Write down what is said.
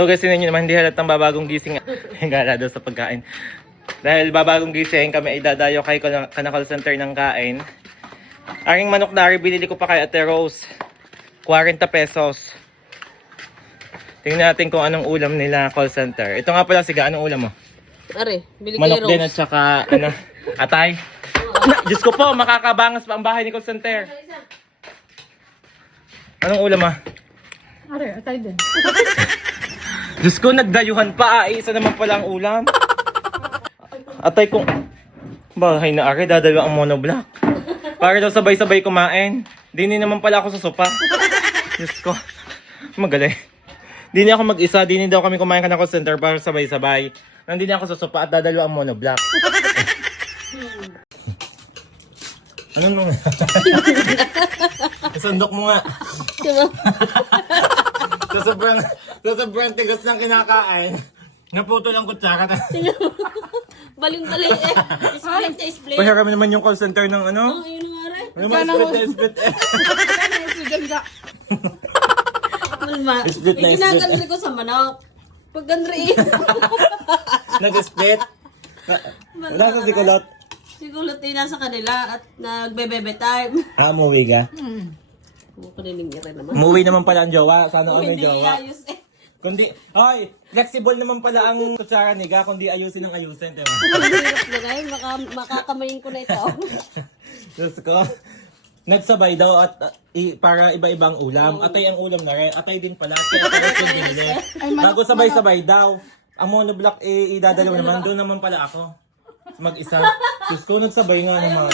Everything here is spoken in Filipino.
So guys, yun naman, hindi halatang babagong gising. Gala daw sa pagkain. Dahil babagong gising, kami ay dadayo kay Kana Kana call center ng kain. Aking manok na binili ko pa kay Ate Rose. 40 pesos. Tingnan natin kung anong ulam nila call center. Ito nga pala siga, anong ulam mo? Are, bili kay Manok din at saka, ano, atay. Na, Diyos ko po, makakabangas pa ang bahay ni call center. Anong ulam ah? Are, atay din. Diyos ko, nagdayuhan pa. Ay, isa naman pala ang ulam. Atay kung... Bahay na ari, dadalawa ang monoblock. Para daw sabay-sabay kumain. Dini naman pala ako sa sopa. Diyos ko. Magaling. Dini ako mag-isa, dini daw kami kumain ka na center para sabay-sabay. Nandini ako sa sopa at dadalawa ang monoblock. ano nung... Sandok mo nga. Diba? Sa sobrang, sa sobrang tigas ng kinakain, naputo lang kutsara. Baling-baling eh. Split eh, split. Pahiram naman yung call center ng Oh, ano? yun nga are. Ano ba split na split eh? Malma. Split na, split. ginaganli ko sa manok. Pag ganri. Nag-split? Wala sa si Kulot. Tayo nasa kanila at nagbebebe time. Ah, umuwi ka? Kumukuliling niya rin naman. Umuwi naman pala ang jowa. Sana all may Hindi jowa. ayos eh. Kundi, ay, flexible naman pala ang kutsara ni Ga, kundi ayusin ang ayusin. Diba? Ang hirap na ngayon. Maka, makakamayin ko na ito. Diyos ko. Nagsabay daw at uh, i- para iba-ibang ulam. Atay ang ulam na rin. Atay din pala. Kaya pala ito binili. Bago sabay-sabay daw. Ang monoblock eh, idadalaw naman. Doon naman pala ako. Mag-isa. Diyos ko, nagsabay nga naman.